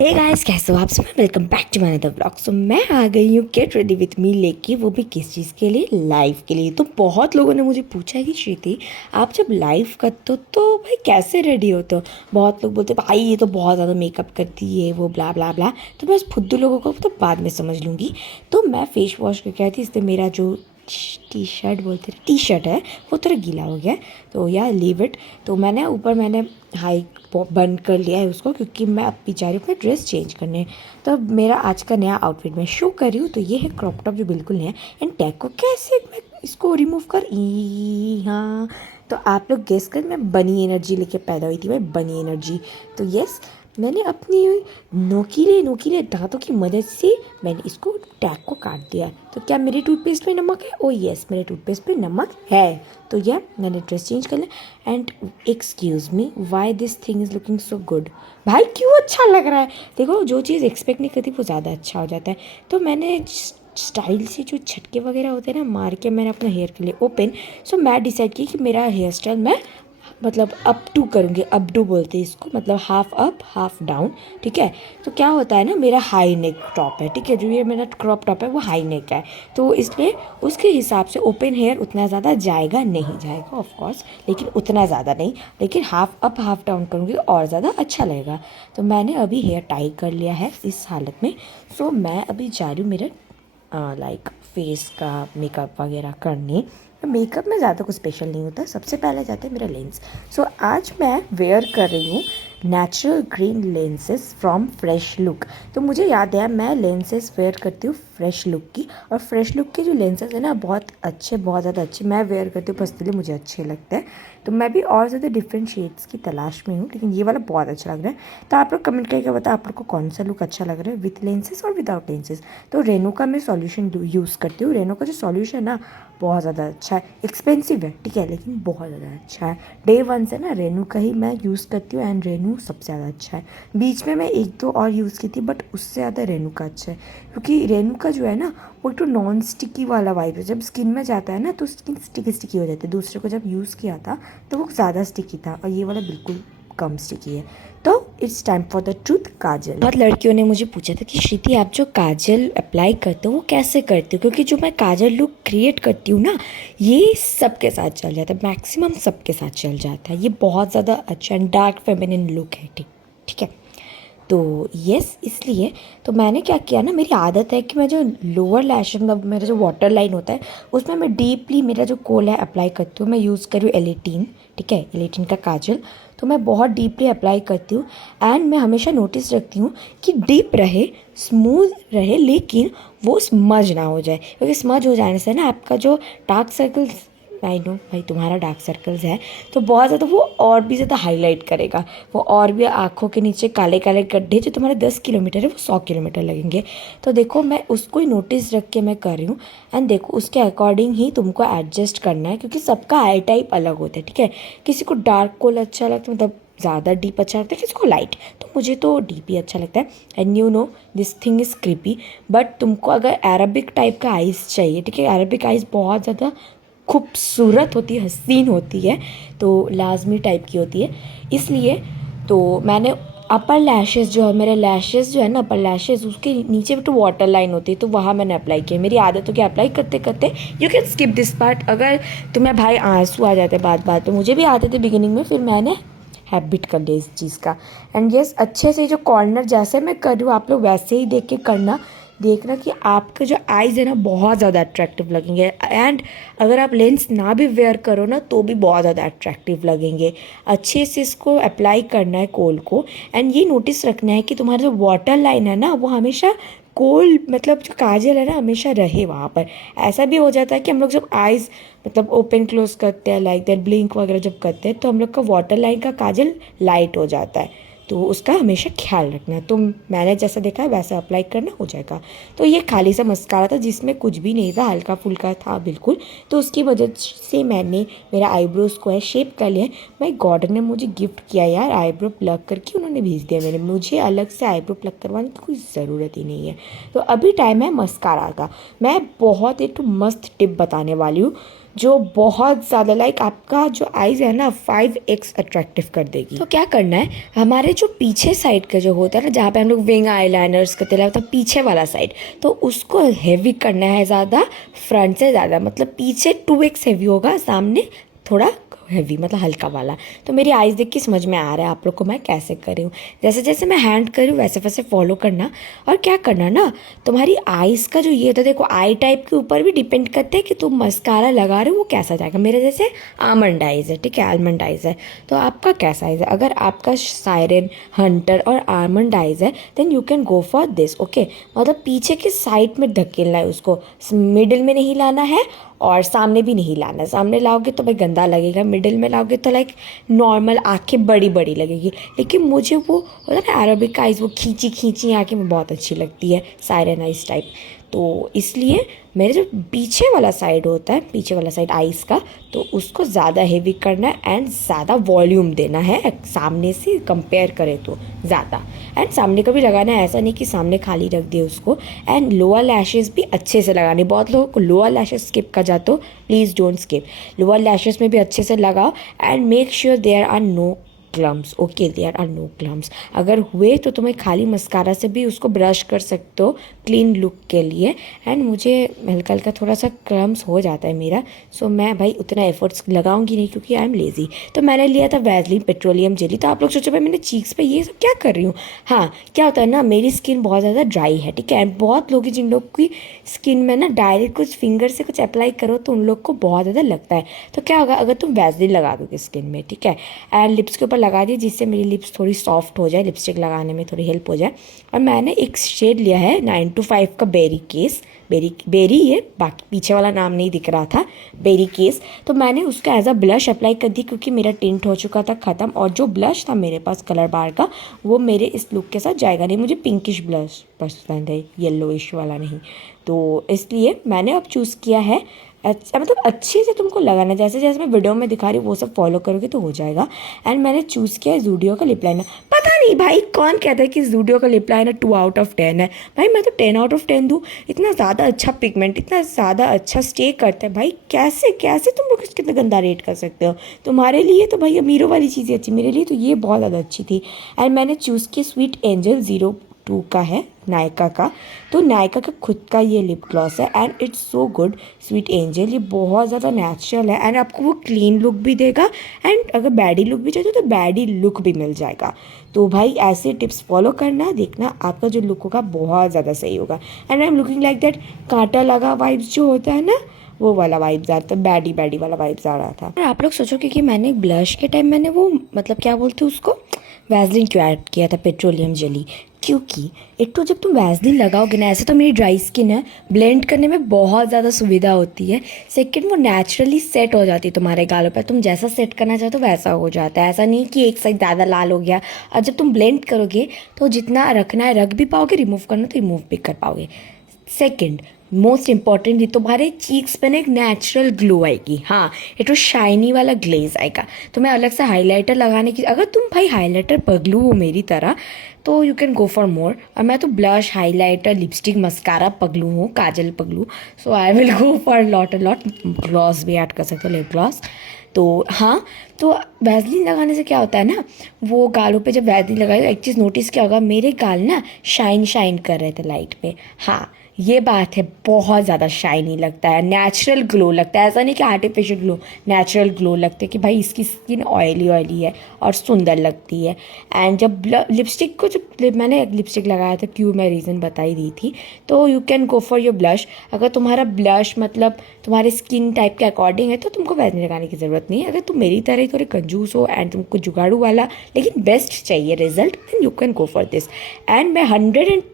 Hey guys, कैसे हो आप सब। Welcome back to my another blog. So मैं आ गई हूँ गेट रेडी विथ मी लेके, वो भी किस चीज़ के लिए, लाइव के लिए। तो बहुत लोगों ने मुझे पूछा है कि श्रुति आप जब लाइव करते हो तो भाई कैसे रेडी होते हो। बहुत लोग बोलते भाई ये तो बहुत ज़्यादा मेकअप करती है, वो ब्ला ब्ला ब्ला। तो मैं फुद्दू लोगों को तो बाद में समझ लूँगी। तो मैं फेस वॉश करके आई थी, इसलिए मेरा जो टी शर्ट बोलते हैं, टी शर्ट है, वो थोड़ा गीला हो गया। तो या लीव इट। तो मैंने हाई बंद कर लिया है उसको, क्योंकि मैं अब भी जा रही हूँ अपना ड्रेस चेंज करने। तो अब मेरा आज का नया आउटफिट मैं शो कर रही हूँ। तो ये है क्रॉप टॉप जो बिल्कुल नया। एंड टैग को कैसे मैं इसको रिमूव कर हाँ। तो आप लोग गेस कर, मैं बनी एनर्जी लेके पैदा हुई थी भाई, बनी एनर्जी। तो यस, मैंने अपनी नोकीले नोकीले दांतों की मदद से मैंने इसको टैग को काट दिया। तो क्या मेरे टूथपेस्ट में नमक है? ओ यस, मेरे टूथपेस्ट पे नमक है। तो या मैंने ड्रेस चेंज कर लिया। And excuse me, why this thing is looking so good. भाई क्यों अच्छा लग रहा है? देखो, जो चीज़ एक्सपेक्ट नहीं करती वो ज़्यादा अच्छा हो जाता है। तो मैंने स्टाइल से जो छटके वगैरह होते हैं ना, मार के मैंने अपना हेयर के लिए ओपन। सो मैं डिसाइड की कि मेरा हेयर स्टाइल मैं मतलब अप टू करूँगी। अप टू बोलते हैं इसको, मतलब हाफ अप हाफ डाउन। ठीक है। तो क्या होता है ना, मेरा हाई नेक टॉप है, ठीक है, जो ये मेरा क्रॉप टॉप है वो हाई नेक है। तो इसलिए उसके हिसाब से ओपन हेयर उतना ज़्यादा जाएगा नहीं, जाएगा ऑफ कोर्स, लेकिन उतना ज़्यादा नहीं। लेकिन हाफ अप हाफ डाउन करूँगी तो और ज़्यादा अच्छा लगेगा। तो मैंने अभी हेयर टाई कर लिया है इस हालत में। सो मैं अभी जा रही हूँ मेरे लाइक फेस का मेकअप वगैरह करने। मेकअप में ज़्यादा कुछ स्पेशल नहीं होता, सबसे पहले जाता है मेरा लेंस। सो आज मैं वेयर कर रही हूँ natural green lenses from fresh look. तो मुझे याद है मैं लेंसेज वेयर करती हूँ फ्रेश लुक की, और फ्रेश लुक के जो लेंसेज है ना बहुत अच्छे, बहुत ज़्यादा अच्छे मैं वेयर करती हूँ पर्सनली, मुझे अच्छे लगते हैं। तो मैं भी और ज़्यादा डिफरेंट शेड्स की तलाश में हूँ, लेकिन ये वाला बहुत अच्छा लग रहा है। तो आप लोग कमेंट करके बताओ आप लोग को कौन सा लुक अच्छा लग रहा है, विथ लेंसेज और विदाउट लेंसेज। तो रेनो का मैं सॉल्यूशन यूज़ करती हूँ। रेनो का जो सॉल्यूशन है ना बहुत ज़्यादा अच्छा है, एक्सपेंसिव है ठीक है, लेकिन बहुत ज़्यादा अच्छा है। डे वन से ना रेनू का ही मैं यूज़ करती हूँ, एंड रेनू सबसे ज़्यादा अच्छा है। बीच में मैं एक दो और यूज़ की थी, बट उससे ज़्यादा रेनू का अच्छा है, क्योंकि रेनू का जो है ना वो एक तो नॉन स्टिकी वाला वाइब है। जब स्किन में जाता है ना तो स्किन स्टिकी स्टिकी हो जाती है। दूसरे को जब यूज़ किया था तो वो ज़्यादा स्टिकी था, और ये वाला बिल्कुल कम स्टिकी है। तो it's time for the truth, kajal. बहुत लड़कियों ने मुझे पूछा था कि श्रुति आप जो काजल अप्लाई करते हो वो कैसे करते हो, क्योंकि जो मैं काजल लुक क्रिएट करती हूँ ना ये सबके साथ चल जाता है, मैक्सिमम सबके साथ चल जाता है। ये बहुत ज़्यादा अच्छा डार्क फेमिनिन लुक है, ठीक ठीक है। तो यस, इसलिए तो मैंने क्या किया ना, मेरी आदत है कि मैं जो लोअर लैश मतलब मेरा जो वाटर लाइन होता है उसमें मैं डीपली मेरा जो कोल है अप्लाई करती हूँ। मैं यूज़ करूँ L18, ठीक है, L18 का काजल। तो मैं बहुत डीपली अप्लाई करती हूँ। एंड मैं हमेशा नोटिस रखती हूँ कि डीप रहे, स्मूथ रहे, लेकिन वो स्मज ना हो जाए, क्योंकि स्मज हो जाने से ना आपका जो डार्क सर्कल्स, आई नो भाई तुम्हारा डार्क सर्कल्स है, तो बहुत ज़्यादा वो और भी ज़्यादा हाईलाइट करेगा। वो और भी आँखों के नीचे काले काले गड्ढे जो तुम्हारे 10 किलोमीटर है वो 100 किलोमीटर लगेंगे। तो देखो मैं उसको ही नोटिस रख के मैं कर रही हूँ। एंड देखो उसके अकॉर्डिंग ही तुमको एडजस्ट करना है, क्योंकि सबका आई टाइप अलग होता है, ठीक है। किसी को डार्क कोल अच्छा लगता है, मतलब ज़्यादा डीप अच्छा लगता है, किसी को लाइट। तो मुझे तो डीप ही अच्छा लगता है। And you know this thing is creepy, but तुमको अगर अरबिक टाइप का आइज़ चाहिए, ठीक है, अरबिक आइज़ बहुत ज़्यादा खूबसूरत होती है, हसीन होती है, तो लाजमी टाइप की होती है। इसलिए तो मैंने अपर लैशेज़ जो है, मेरे लैशेज़ जो है ना अपर लैशेज़, उसके नीचे भी तो वाटर लाइन होती है, तो वहाँ मैंने अप्लाई किया। मेरी आदत हो कि अप्लाई करते करते you can skip this part. अगर तुम्हें भाई आंसू आ जाते बात बात, तो मुझे भी आते थे बिगिनिंग में, फिर मैंने हैबिट कर लिया इस चीज़ का। एंड यस, अच्छे से जो कॉर्नर जैसे मैं कर रही हूँ आप लोग वैसे ही देख के करना। देखना कि आपके जो आइज़ है ना बहुत ज़्यादा अट्रैक्टिव लगेंगे। एंड अगर आप लेंस ना भी वेयर करो ना तो भी बहुत ज़्यादा अट्रैक्टिव लगेंगे। अच्छे से इसको अप्लाई करना है कोल को। एंड ये नोटिस रखना है कि तुम्हारा जो वाटर लाइन है ना वो हमेशा कोल, मतलब जो काजल है ना हमेशा रहे वहाँ पर। ऐसा भी हो जाता है कि हम लोग जब आइज़ मतलब ओपन क्लोज करते हैं, लाइक दैट ब्लिंक वगैरह जब करते हैं, तो हम लोग का वाटर लाइन का काजल लाइट हो जाता है। तो उसका हमेशा ख्याल रखना। तो मैंने जैसा देखा है वैसा अप्लाई करना, हो जाएगा। तो ये खाली सा मस्कारा था जिसमें कुछ भी नहीं था, हल्का फुल्का था बिल्कुल। तो उसकी वजह से मैंने मेरा आईब्रोज को है शेप कर लिया। माय गॉड ने मुझे गिफ्ट किया यार, आईब्रो प्लग करके उन्होंने भेज दिया मेरे। मुझे अलग से आईब्रो प्लग करवाने की कोई ज़रूरत ही नहीं है। तो अभी टाइम है मस्कारा का। मैं बहुत एक मस्त टिप बताने वाली हूँ। जो बहुत ज़्यादा लाइक आपका जो आईज है ना 5x अट्रैक्टिव कर देगी। तो क्या करना है, हमारे जो पीछे साइड का जो होता है ना, जहाँ पे हम लोग विंग आईलाइनर्स करते हैं, मतलब पीछे वाला साइड, तो उसको हैवी करना है ज़्यादा, फ्रंट से ज़्यादा, मतलब पीछे 2x हैवी होगा, सामने थोड़ा हैवी मतलब हल्का वाला। तो मेरी आईज़ देख के समझ में आ रहा है आप लोग को मैं कैसे कर रही हूँ। जैसे जैसे मैं हैंड कर रही हूँ वैसे वैसे फॉलो करना। और क्या करना ना, तुम्हारी आईज़ का जो ये होता है, देखो आई टाइप के ऊपर भी डिपेंड करते हैं कि तुम मस्कारा लगा रहे हो वो कैसा जाएगा। मेरे जैसे आमंड आइज़ है, ठीक है, आलमंड आइज़ है, तो आपका कैसा आइज़ है? अगर आपका सायरन, हंटर और आलमंड आइज़ है then you can go for this, okay. मतलब पीछे के साइड में धकेलना है उसको, मिडिल में नहीं लाना है और सामने भी नहीं लाना है। सामने लाओगे तो भाई गंदा लगेगा, मिडिल में लाओगे तो लाइक नॉर्मल आंखें बड़ी बड़ी लगेगी। लेकिन मुझे वो होता है ना अरबिक आइज़, वो खींची खींची आंखें में बहुत अच्छी लगती है, सायरन आइज़ टाइप। तो इसलिए मेरे जो पीछे वाला साइड होता है, पीछे वाला साइड आइज़ का, तो उसको ज़्यादा हेवी करना है एंड ज़्यादा वॉल्यूम देना है सामने से कंपेयर करें तो ज़्यादा। एंड सामने का भी लगाना है, ऐसा नहीं कि सामने खाली रख दिए उसको। एंड लोअर लैशेस भी अच्छे से लगाने, बहुत लोगों को लोअर लैशेस स्किप कर जाते हो, please don't skip. Lower lashes में भी अच्छे से लगाओ and make sure there are no clumps, okay, there are no clumps. अगर हुए तो तुम्हें खाली मस्कारा से भी उसको ब्रश कर सकते हो क्लीन लुक के लिए। एंड मुझे हल्का हल्का थोड़ा सा क्लम्स हो जाता है मेरा, सो मैं भाई उतना एफर्ट्स लगाऊंगी नहीं क्योंकि आई एम लेज़ी। तो मैंने लिया था वैसलीन पेट्रोलियम जेली। तो आप लोग सोचो भाई मैंने चीक्स पे ये सब क्या कर रही हूँ। हाँ, क्या होता है ना, मेरी स्किन बहुत ज़्यादा ड्राई है, ठीक है। बहुत लोग जिन लोग की स्किन में ना डायरेक्ट कुछ फिंगर से कुछ अप्लाई करो तो उन लोग को बहुत ज़्यादा लगता है। तो क्या होगा, अगर तुम वैसलीन लगा दोगे स्किन में, ठीक है, एंड लिप्स के ऊपर लगा दी जिससे मेरी लिप्स थोड़ी सॉफ्ट हो जाए, लिपस्टिक लगाने में थोड़ी हेल्प हो जाए। और मैंने एक शेड लिया है 925 का बेरी केस, बेरी ये, बाकी पीछे वाला नाम नहीं दिख रहा था, बेरी केस। तो मैंने उसका एज अ ब्लश अप्लाई कर दी क्योंकि मेरा टिंट हो चुका था ख़त्म, और जो ब्लश था मेरे पास कलर बार का वो मेरे इस लुक के साथ जाएगा नहीं। मुझे पिंकिश ब्लश पसंद है, येलोइश वाला नहीं। तो इसलिए मैंने अब चूज़ किया है अच्छा, मतलब अच्छे से तुमको लगाना, जैसे जैसे मैं वीडियो में दिखा रही हूँ वो सब फॉलो करोगे तो हो जाएगा। एंड मैंने चूज़ किया है ज़ूडियो का लिप लाइनर। पता नहीं भाई कौन कहता है कि ज़ूडियो का लिप लाइनर 2/10 है। भाई मैं तो 10/10 दूँ। इतना ज़्यादा अच्छा पिगमेंट, इतना ज़्यादा अच्छा स्टे करता है भाई, कैसे कैसे तुम लोग कितना गंदा रेट कर सकते हो। तुम्हारे लिए तो भाई अमीरों वाली चीज़ें अच्छी, मेरे लिए तो ये बहुत ज़्यादा अच्छी थी। एंड मैंने चूज़ किया स्वीट एंजल 02 का है, नायका का। तो नायका का खुद का ये लिप ग्लॉस है and it's so good, sweet angel. ये बहुत ज़्यादा नेचुरल है एंड आपको वो क्लीन लुक भी देगा एंड अगर बैडी लुक भी चाहिए तो बैडी लुक भी मिल जाएगा। तो भाई ऐसे टिप्स फॉलो करना, देखना आपका जो लुक होगा बहुत ज़्यादा सही होगा। And I am looking like that कांटा लगा वाइब्स जो होता है ना, वो वाला वाइब्स आ रहा था, बैडी बैडी वाला वाइब्स आ रहा था। और आप लोग सोचोगे कि मैंने ब्लश के टाइम मैंने वो मतलब क्या बोलते हैं उसको, वैसलीन क्यों ऐड किया था, पेट्रोलियम जेली। क्योंकि एक तो जब तुम वैसलीन लगाओगे ना, ऐसे तो मेरी ड्राई स्किन है, ब्लेंड करने में बहुत ज़्यादा सुविधा होती है। सेकंड, वो नेचुरली सेट हो जाती है तुम्हारे गालों पर, तुम जैसा सेट करना चाहते हो वैसा हो जाता है। ऐसा नहीं कि एक साइड ज़्यादा लाल हो गया। और जब तुम ब्लेंड करोगे तो जितना रखना है रख भी पाओगे, रिमूव करना तो रिमूव भी कर पाओगे। सेकंड मोस्ट इम्पॉर्टेंटली तुम्हारे चीक्स पे ना एक नेचुरल ग्लो आएगी। हाँ, ये तो शाइनी वाला ग्लेज आएगा। तुम्हें अलग से हाइलाइटर लगाने की, अगर तुम भाई हाइलाइटर पगलू हो मेरी तरह तो you can go for more. और मैं तो ब्लश, हाइलाइटर, लिपस्टिक, मस्कारा पगलू हूँ, काजल पगलू। So I will go for lot gloss भी ऐड कर सकते हो, लिप ग्लॉस। तो हाँ, तो वैसलीन लगाने से क्या होता है ना, वो गालों पे जब वैसलीन लगाई तो एक चीज़ नोटिस क्या होगा, मेरे गाल ना शाइन शाइन कर रहे थे लाइट पे। हाँ, ये बात है, बहुत ज़्यादा शाइनी लगता है, नेचुरल ग्लो लगता है। ऐसा नहीं कि आर्टिफिशियल ग्लो, नेचुरल ग्लो लगता है कि भाई इसकी स्किन ऑयली ऑयली है और सुंदर लगती है। एंड जब लिपस्टिक को, जब मैंने लिपस्टिक लगाया था, क्यों मैं रीज़न बता ही दी थी। तो you can go for your blush. अगर तुम्हारा ब्लश मतलब तुम्हारे स्किन टाइप के अकॉर्डिंग है तो तुमको वैसलीन लगाने की ज़रूरत नहीं है। अगर तुम मेरी तरह ही थोड़े कंजूस हो एंड तुमको जुगाड़ू वाला लेकिन बेस्ट चाहिए result, then you can go for this. And मैं 130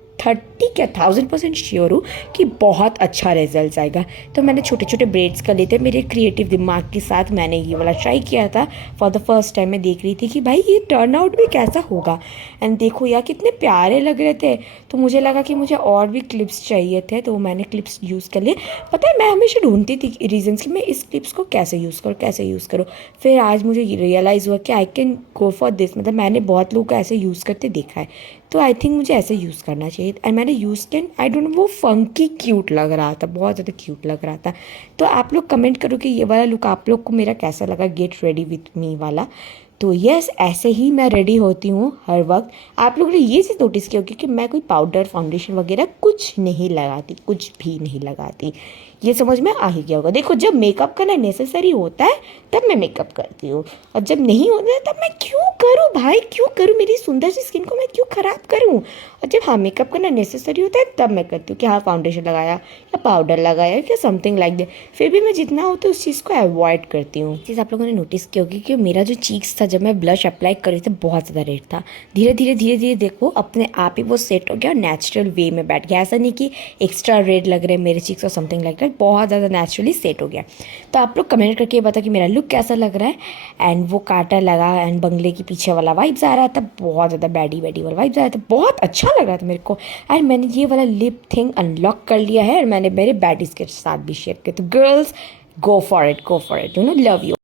क्या 1000% श्योर हूँ कि बहुत अच्छा रिजल्ट आएगा। तो मैंने छोटे छोटे ब्रेड्स कर लिए थे, मेरे क्रिएटिव दिमाग के साथ मैंने ये वाला ट्राई किया था फॉर द फर्स्ट टाइम। मैं देख रही थी कि भाई ये टर्न आउट भी कैसा होगा। एंड देखो यार कितने प्यारे लग रहे थे। तो मुझे लगा कि मुझे और भी क्लिप्स चाहिए थे, तो मैंने क्लिप्स यूज़ कर लिए। पता है मैं हमेशा ढूंढती थी रीजन्स कि मैं इस क्लिप्स को कैसे यूज़ करूँ, कैसे यूज़ करूँ। फिर आज मुझे रियलाइज़ हुआ कि I can go for this. मतलब मैंने बहुत लोगों को ऐसे यूज़ करते देखा है। तो आई थिंक मुझे ऐसे यूज़ करना चाहिए। एंड मैंने यूज़ किया, आई डोंट नो, वो फंकी क्यूट लग रहा था, बहुत ज़्यादा क्यूट लग रहा था। तो आप लोग कमेंट करो कि ये वाला लुक आप लोग को मेरा कैसा लगा, गेट रेडी विथ मी वाला। तो यस, ऐसे ही मैं रेडी होती हूँ हर वक्त। आप लोगों ने ये चीज़ नोटिस की होगी कि मैं कोई पाउडर फाउंडेशन वगैरह कुछ नहीं लगाती, कुछ भी नहीं लगाती। ये समझ में आ ही गया होगा। देखो, जब मेकअप करना नेसेसरी होता है तब मैं मेकअप करती हूँ, और जब नहीं होता है तब मैं क्यों करूँ भाई, क्यों करूँ, मेरी सुंदर सी स्किन को मैं क्यों ख़राब करूँ। और जब हाँ मेकअप करना नेसेसरी होता है तब मैं करती हूँ कि हाँ फाउंडेशन लगाया या पाउडर लगाया या समथिंग लाइक दैट। फिर भी मैं जितना होता है उस चीज़ को अवॉइड करती हूँ। चीज़ आप लोगों ने नोटिस की होगी कि मेरा जो चीक्स था, जब मैं ब्लश अप्लाई कर रही थी बहुत ज़्यादा रेड था। धीरे धीरे धीरे धीरे देखो अपने आप ही वो सेट हो गया और नेचुरल वे में बैठ गया। ऐसा नहीं कि एक्स्ट्रा रेड लग रहे हैं मेरे चीक्स और समथिंग लाइक दैट, बहुत ज़्यादा नेचुरली सेट हो गया। तो आप लोग कमेंट करके ये बता कि मेरा लुक कैसा लग रहा है। एंड वो कांटा लगा एंड बंगले के पीछे वाला वाइब्स आ रहा था, बहुत ज़्यादा बैडी बैडी वाला वाइब्स आ रहा था, बहुत अच्छा लग रहा था मेरे को। एंड मैंने ये वाला लिप थिंग अनलॉक कर लिया है और मैंने मेरे बैडीज़ के साथ भी शेयर किया। तो girls, go for it, you know, love you.